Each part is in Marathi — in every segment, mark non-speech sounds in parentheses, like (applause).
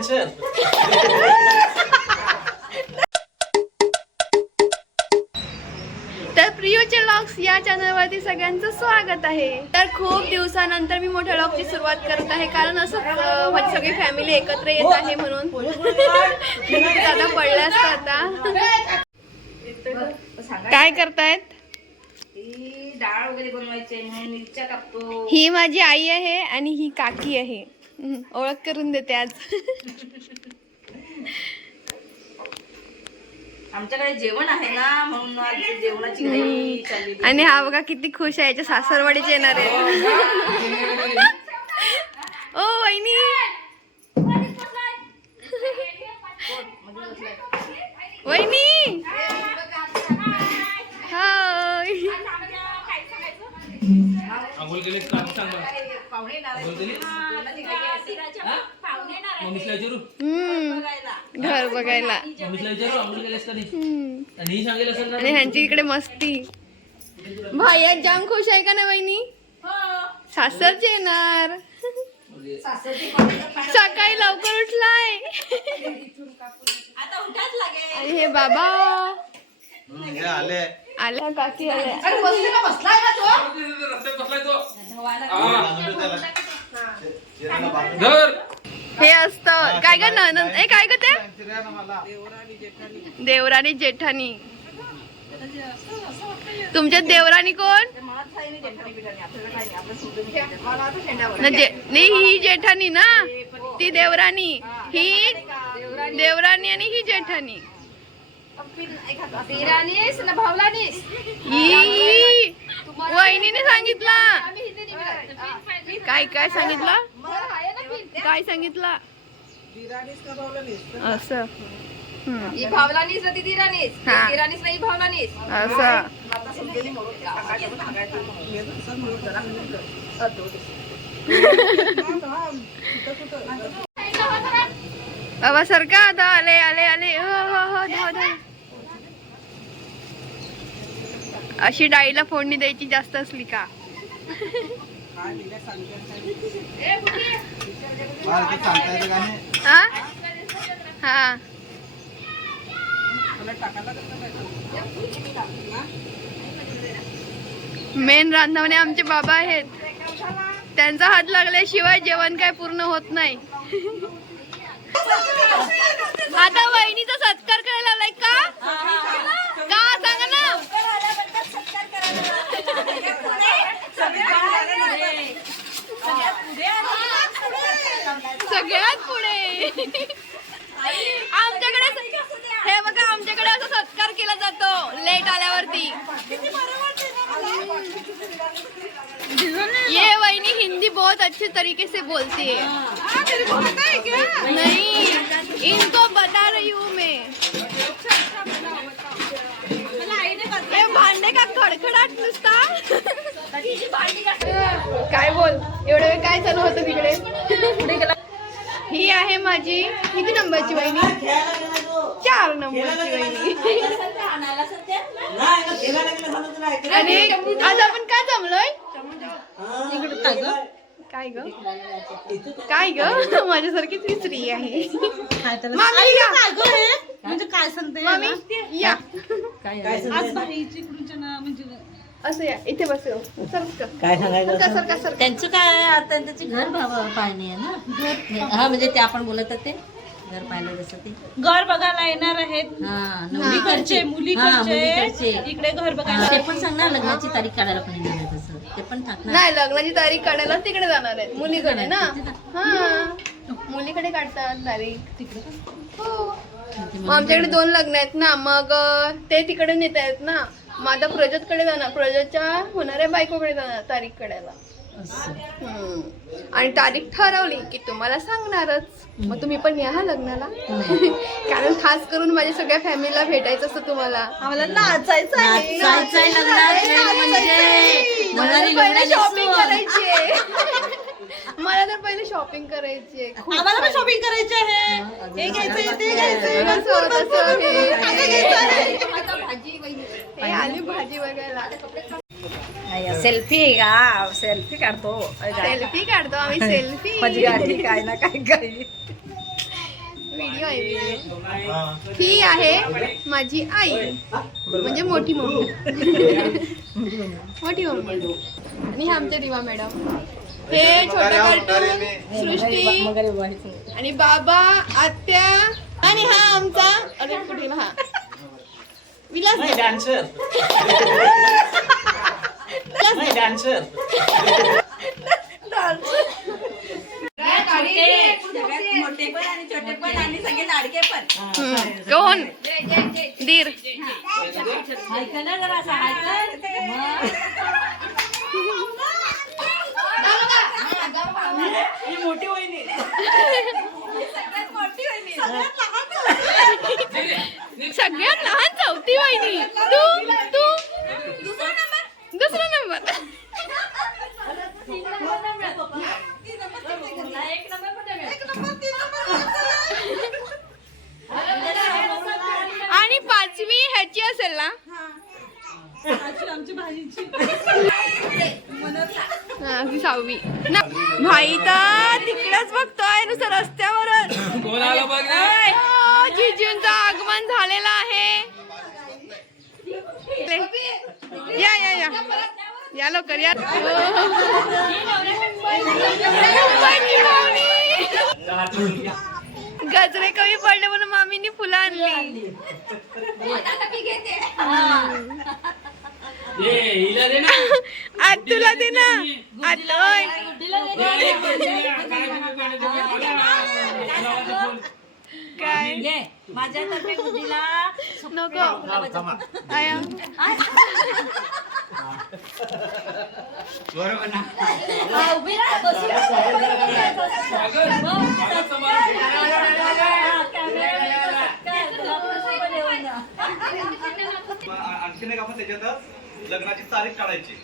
डान्सर तर प्रियोचे लॉग्स या चॅनलवरती सगळ्यांचं स्वागत आहे. तर खूप दिवसानंतर मी मोठ्या लॉगची सुरुवात करत आहे कारण असं माझी सगळी फॅमिली एकत्र येत आहे म्हणून. दादा पडले आता. काय करतायत? ही डाळ वगैरे बनवायची आहे म्हणून मिरच्या कापतो. ही माझी आई आहे आणि ही काकी आहे. ओळख करून देते आज. आमच्याकडे जेवण आहे ना म्हणून आज जेवणाची घाई चालली आणि हा बघा किती खुश आहे याच्या सासरवाडीचे येणार. आहे ओ वहिनी. वहिनी. हाय. आंघोळ केलीस का? सांग आंघोळ विचारू हम्म. घर बघायला. मम्मीला विचारू आंघोळ केलीस का नाही हम्म. आणि ही सांगेल असेल ना? आणि ह्यांची इकडे मस्ती. भाई जाम खुश आहे का ना वहिनी सासरचे येणार. सकाळी लवकर उठलाय. आणि हे बाबा. आले. काकी हे. असतं. काय ग ननंद ए काय ग ते देवराणी जेठानी तुमच्या देवराणी कोण? नाही ही जेठानी ना. ती देवराणी. ही देवराणी आणि ही जेठानी ही वहिनीने सांगितला. काय काय सांगितलं? काय सांगितलं? असं. हम्म. ही भावलानीस ना ती दिरानीस. दिरानीस ना ही भावलानीस. असं. बाबा सरका आता आले आले आले. हो हो हो. अशी डाळीला फोडणी द्यायची जास्त असली का? हा? मेन रांधवणे आमचे बाबा आहेत. त्यांचा हात लागल्याशिवाय जेवण काय पूर्ण होत नाही. आता वहिनीचा सत्कार करायला लावलाय का? का सांगा ना सगळ्यात पुढे. आमच्याकडे हे बघा आमच्याकडे असा सत्कार केला जातो लेट आल्यावरती. ये वहिनी हिंदी बहुत अच्छे तरीके से बोलती है. नहीं इनको बता रही हूँ मैं. ये भांडे का खडखडाट नुसता. काय बोल? एवढं काय चालू होतं तिकडे? ही आहे माझी किती नंबरची वहिनी? चार नंबरची वहिनी. आणि आज आपण काय जमलोय? काय ग? काय ग? (laughs) माझ्यासारखीच स्त्री आहे. मामी या. म्हणजे काय सांगते मामी या. आज बाईची इकडूनच्या ना म्हणजे असं या इथे बस. काय सांगायचं त्यांचं काय आता त्यांचे घर भाव- पाहणे आहे ना? हा म्हणजे ते आपण बोलत होते. घर पाहिलं जसं ते. घर बघायला येणार आहेत. हा मुलीकडचे हा, मुलीकडचे. इकडे घर बघायला ते पण सांगणार लग्नाची तारीख काढायला पण येणार आहे तसं. ते पण टाकणार. नाही लग्नाची तारीख काढायला तिकडे जाणार आहेत. मुलीकडे ना? हा. मुलीकडे काढतात तारीख तिकडे. हो. मग आमच्याकडे दोन लग्न आहेत ना. मग ते तिकडे नेत आहेत ना. मग आता प्रजतकडे जाणार प्रजतच्या होणाऱ्या बायकोकडे जाणार तारीख. हम्म. आणि तारीख ठरवली की तुम्हाला सांगणारच मग तुम्ही पण या हा लग्नाला कारण खास करून माझ्या सगळ्या फॅमिलीला भेटायचं असतं तुम्हाला आम्हाला नाचायचं आहे म्हणजे मला तर पहिले शॉपिंग. करायची आहे मला तर पहिले शॉपिंग करायची आहे खूप आम्हाला पण सारी. शॉपिंग करायची आहे हे घ्यायचंय ते घ्यायचंय हे. हे आली भाजी बघायला सेल्फी का? सेल्फी काढतो. सेल्फी काढतो आम्ही सेल्फी. माझी गाडी काय ना काय काय. व्हिडिओ आहे ही. आहे माझी आई. म्हणजे मोठी मम्मी. मोठी मम्मी. आणि हे आमचे दिवा मॅडम. हे छोटे कार्टून सृष्टी आणि बाबा आत्या आणि हा आमचा अरे कुठे हा. विलास डान्सर नाही डान्सर मोठे पण आणि छोटे पण आणि सगळे लाडके पण. कोण? दीर ऐका ना जरा असं ऐका. (laughs) सगळ्यात लहान चौथी वहिनी. तू तू? दुसरा नंबर. आणि पाचवी ह्याची असेल ना? हा, ती सहावी. ना भाई तर तिकडेच बघतोय नुसतं रस्त्यावरच हो, जिजूंचं आगमन झालेलं आहे. या या या. या लवकर या. गजरे कमी पडले म्हणून मामीनी फुलं आणली. आज तुला दे ना. आज. काय? ये माझ्यातर्फे गुड्डीला नको. आया (laughs) बरोबर ना? उभी राहा, बसू. आणखीन एक आपण त्याच्यातच लग्नाची तारीख काढायची.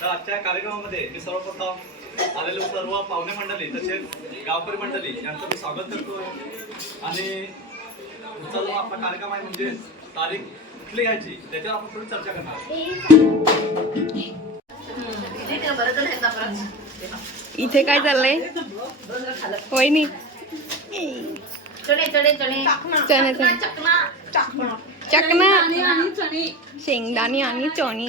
तर आजच्या कार्यक्रमामध्ये मी सर्वप्रथम आलेले सर्व पाहुणे मंडळी तसेच गावकरी मंडळी यांचं मी स्वागत करतो. आणि पुढचा जो आपला कार्यक्रम आहे म्हणजे तारीख कुठली घ्यायची त्याच्यावर आपण थोडी चर्चा करणार इथे काय चाललंय? वहिनी चणे चणे चणे. चणे चणे. चकना. शेंगदाणी आणि चोणी.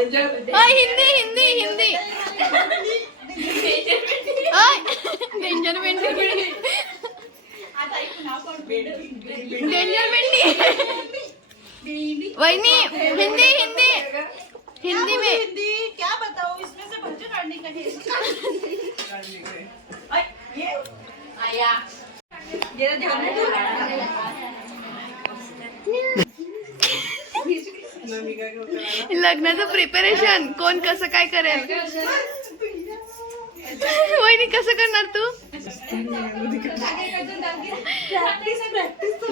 हिंदी हिंदी हिंदी डेंजर मेंढी डेंजर मेंढी वहिनी हिंदी हिंदी हिंदी में हिंदी क्या बताओ इसमें से भज्जे काढणे का हे आया। गेलं जेवण लग्नाचं प्रिपरेशन कोण कसं काय करेल? वहिनी कसं करणार तू?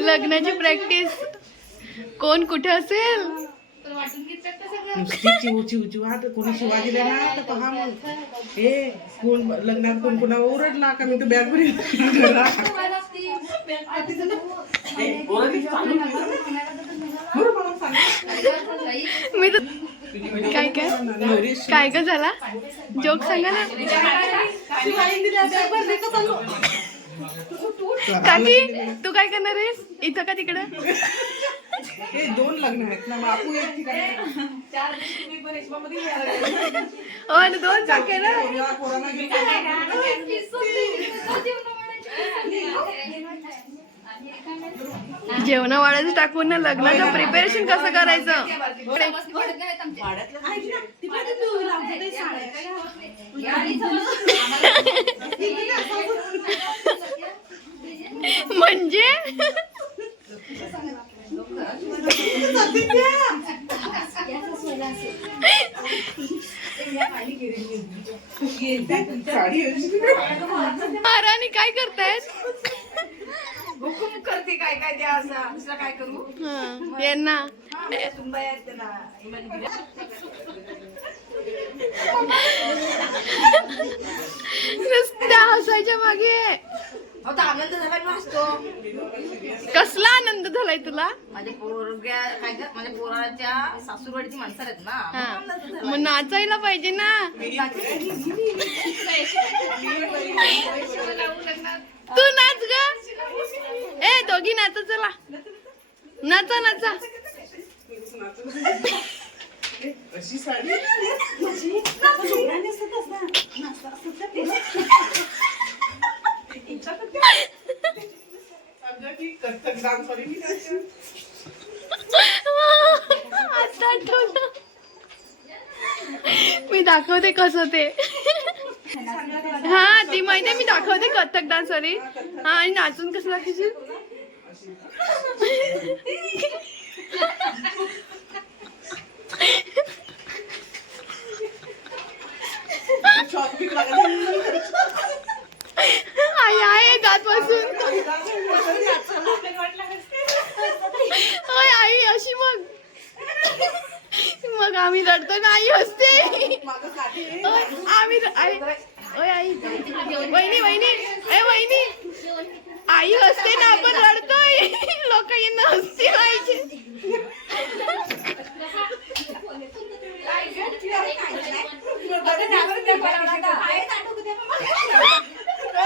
लग्नाची प्रॅक्टिस कोण कुठे असेल? नुसती चिव चिव चिव आता कोणी शिवा दिले ना तर पहा मग. हे कोण लग्नात कोण कोणा ओरडला का? मी तर बॅग मी तर काय काय काय काय झाला? जोक सांगा ना. काकी तू काय करणार आहेस? इथं का तिकडं? हे दोन लग्न आहेत ना बापू एक ठिकाणी हो आणि दोन चाके ना. जेवण वाढायचं टाकून ना लग्नाचं प्रिपरेशन कसं करायचं? म्हणजे? महाराणी काय करतायत? हुकूम करते काय काय द्या असं. दुसरं काय करू? हा, यांना. सुनबाई आहेत त्याला. इमानी बिया. नुसत्या हसायच्या मागे. आनंद झाला मी कसला आनंद झालाय तुला? माझ्या पोरग्या काय माझ्या पोराच्या सासूरवाडीची माणसं आहेत ना. हा. म्हणून आनंद झाला. मग नाचायला पाहिजे ना. तू नाच ग. ए दोघी नाचा चला. नाचा नाचा. अशी साडी समजा की कथ्थक डान्स वाली मी दाखवते कसं ते. हा ती माहिती मी दाखवते कथ्थक डान्स वाली. हा आणि नाचून कसं दाखवशील शॉक बिक लागला. आई आहे दात बसून होय आई अशी मग. मग आम्ही रडतो ना आई असते होय, आम्ही र- आई ओय आई. वहिनी वहिनी ए वहिनी. आई हसते ना आपण रडतोय. लोक यांना हसते पाहिजे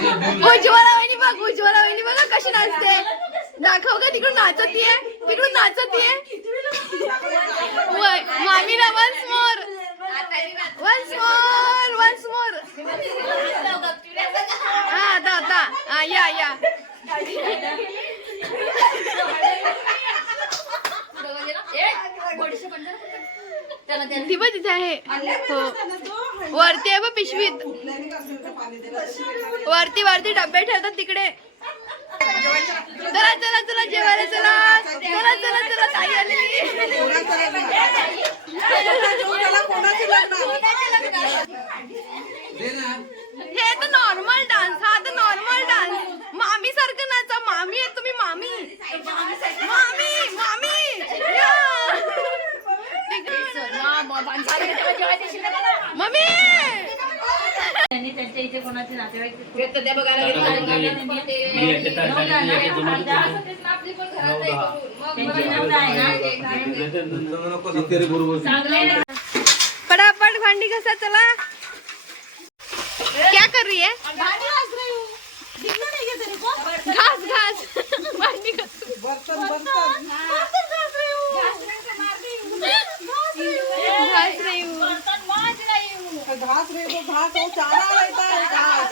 उज्ज्वला वहिनी बघ उज्ज्वला वहिनी बघा कशी नाचते. दाखव का तिकडून नाचतीये तिकडून नाचतीये. मामीला once more once more once more हा आता आता हा या या. ती पण तिथे आहे. हो. वरती आहे बघ पिशवीत. वरती वरती डबे ठेवतात तिकडे. चला चला चला जेवायला चला. चला चला चला ताई आलेली कोणाचं लग्न? त्याला कोणाचं लग्न? हे तर नॉर्मल डान्स हा तर नॉर्मल डान्स मामी सारखं नाचा मामी आहे तुम्ही मामी मामी मामी या. मम्मी त्यांनी त्यांच्या इथे कोणाचे नातेवाईक ते तर आहे ना भांडी घसा चला क्या कर रही है घास घास भांडी घास बर्तन बर्तन घास रही हूँ घास रे तो घास वो चारा रहता है घास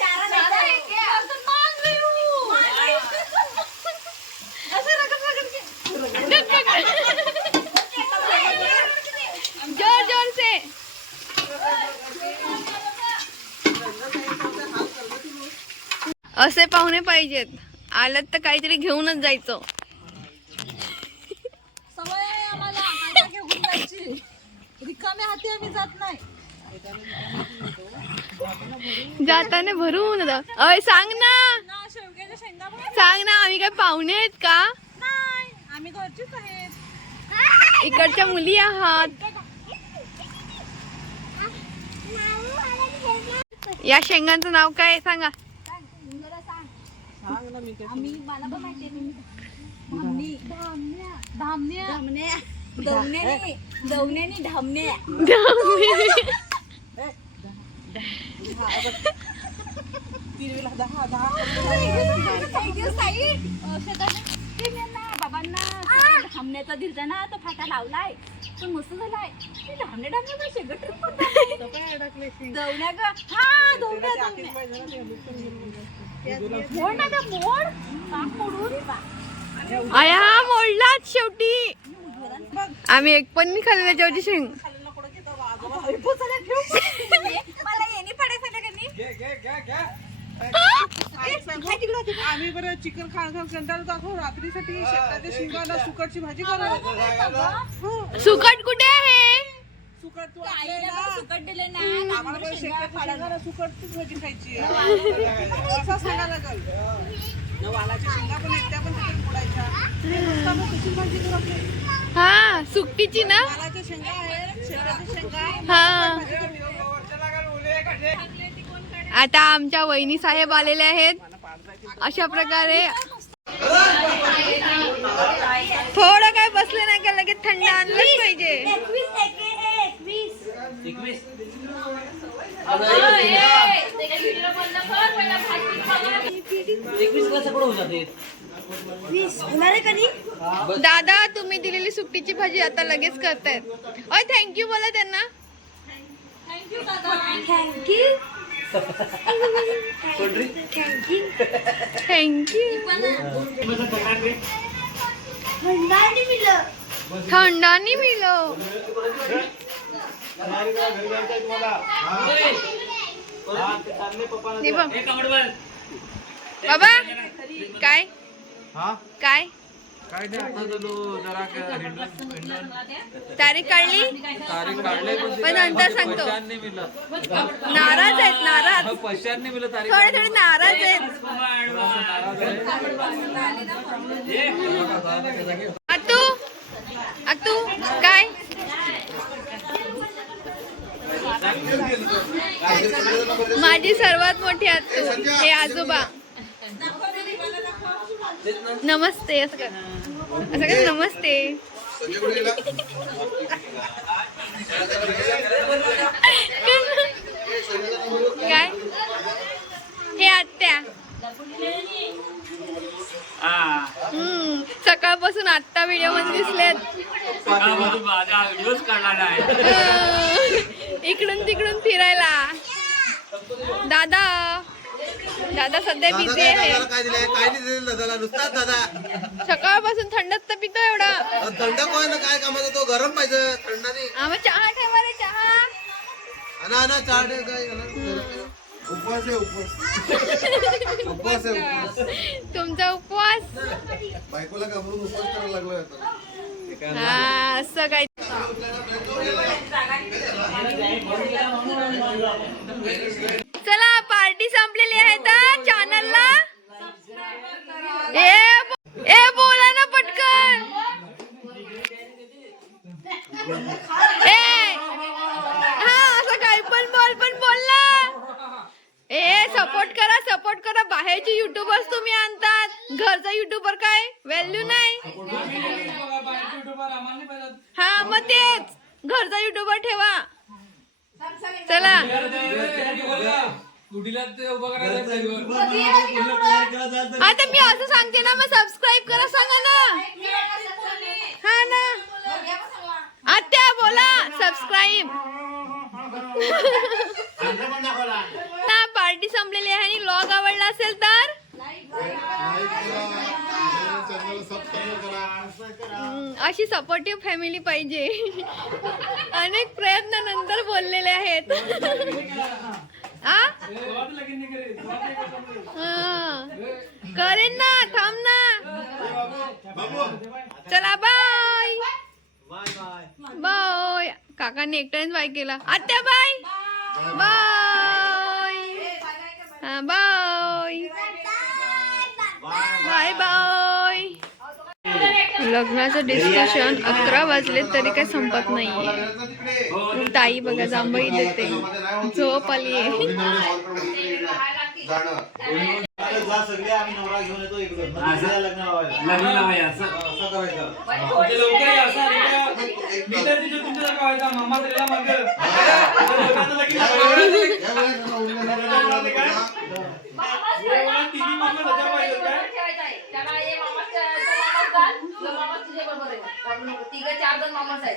जोर जोर से असे पाहुणे पाहिजेत. आलं तर काहीतरी घेऊनच जायचं. सवय आहे आम्हाला. काय काय घेऊन जायची. रिकाम्या हाती आम्ही जात नाही. जाताना भरून जा. अय सांग ना. ना शेवग्याच्या शेंगा पण सांग ना आम्ही काय पाहुणे आहेत का? नाही आम्ही घरचीच आहेत. इकडच्या मुली आहात. या शेंगांचं नाव काय आहे सांगा. आम्ही मला पण माहिती धामणी धामण्या धामण्या दवण्यानी दवण्यानी धामण्या पिरवीला दहा दहा बाबांना थांबण्याचा दिलता ना तो फाटा लावलाय पण मस्त झालाय ते धामणे डामणे पैसे गटर दवण्या ग हा दवण्या मोड ना ग मोड पाक मोडून आया मोडलाच शेवटी. आम्ही एक पण नाही खाल्लेला जेवची शेंग. आम्ही बरं चिकन खाण खाण कंटाळा दाखव रात्रीसाठी शेताच्या शिंगाला सुकटची भाजी करू सुकट कुठे आहे? सुकट तू आईला आपल्याला पण सुकट दिले ना आम्हाला बरं शेताच्या शिंगाला सुकटचीच भाजी खायची. असा सांगा लागल. न वालाच्या शेंगा पण आहेत त्या पण तिकडे फोडायच्या. ते नुसतं मग कशी भाजी करू आपली हा सुकटीची ना? वालाच्या शेंगा आहेत शेताच्या शेंगा हा. भाजी करू. आता आमच्या वहिनी साहेब आलेले आहेत. अशा प्रकारे थोडं काय बसले नाही का लगेच थंड आणलंच पाहिजे. एकवीस एकवीस जाते दादा तुम्ही दिलेली सुकटीची भाजी आता लगेच करतायत. अय थँक्यू बोला त्यांना. थँक्यू थंडानी मिलो हे बघ एक कमड वर बाबा काय? हा? काय? तारीख काढली? तारीख काढले पण नंतर सांगतो. नाराज आहेत नाराज. थोडे थोडे नाराज आहेत. आतू आतू काय? माझी सर्वात मोठी आतू हे आजोबा. नमस्ते असं कर असं कर नमस्ते. काय? हे आत्या. हम्म सकाळपासून आत्ता व्हिडिओमध्ये दिसलेत. इकडून तिकडून फिरायला. दादा. दादा सध्या बिझी आहे. काय दिलंय? काय नाही दिलेलं दादाला? नुसताच दादा. सकाळपासून थंडच तर पितो एवढा. थंड कोण ना काय कामाचा? तो गरम पाहिजे थंड नाही. आम्हा चहा ठेवा रे चहा. आणा आणा चहा ठेव काय? आणा. उपवास आहे उपवास. (laughs) उपवास आहे उपवास. तुमचा उपवास? बायकोला घाबरून उपवास करायला आता. हा असं काय? चला पार्टी संपलेली आहे तर चॅनलला ए बो- ए बोला ना पटकन ए हा असं काही पण बोल पण बोल ना ए सपोर्ट करा सपोर्ट करा बाहेरचे युट्यूबर्स तुम्ही आणतात घरचा युट्यूबर काय व्हॅल्यू नाही हा मग तेच घरचा युट्यूबर ठेवा चला आता मी असं सांगते ना मग सबस्क्राईब करा सांगा ना हा ना आत्या बोला सबस्क्राईब ना पार्टी संपलेली आहे आणि लॉग आवडला असेल तर? अशी सपोर्टिव्ह फॅमिली पाहिजे. अनेक प्रयत्नानंतर बोललेले आहेत. आ? हा. करेन ना थांब ना. चला बाय बाय काकाने एकट्यानेच बाय केला. आत्या बाय! बाय! हा बाय! Bye bye! लग्नाचं डिस्कशन अकरा वाजले तरी काही संपत नाहीये. ताई बघा जांभई देते. झोप आली सगळे आम्ही नवरा घेऊन येतो इकडून लग्न लावायला असं करायचं तिघ चार दोन मामाच आहेत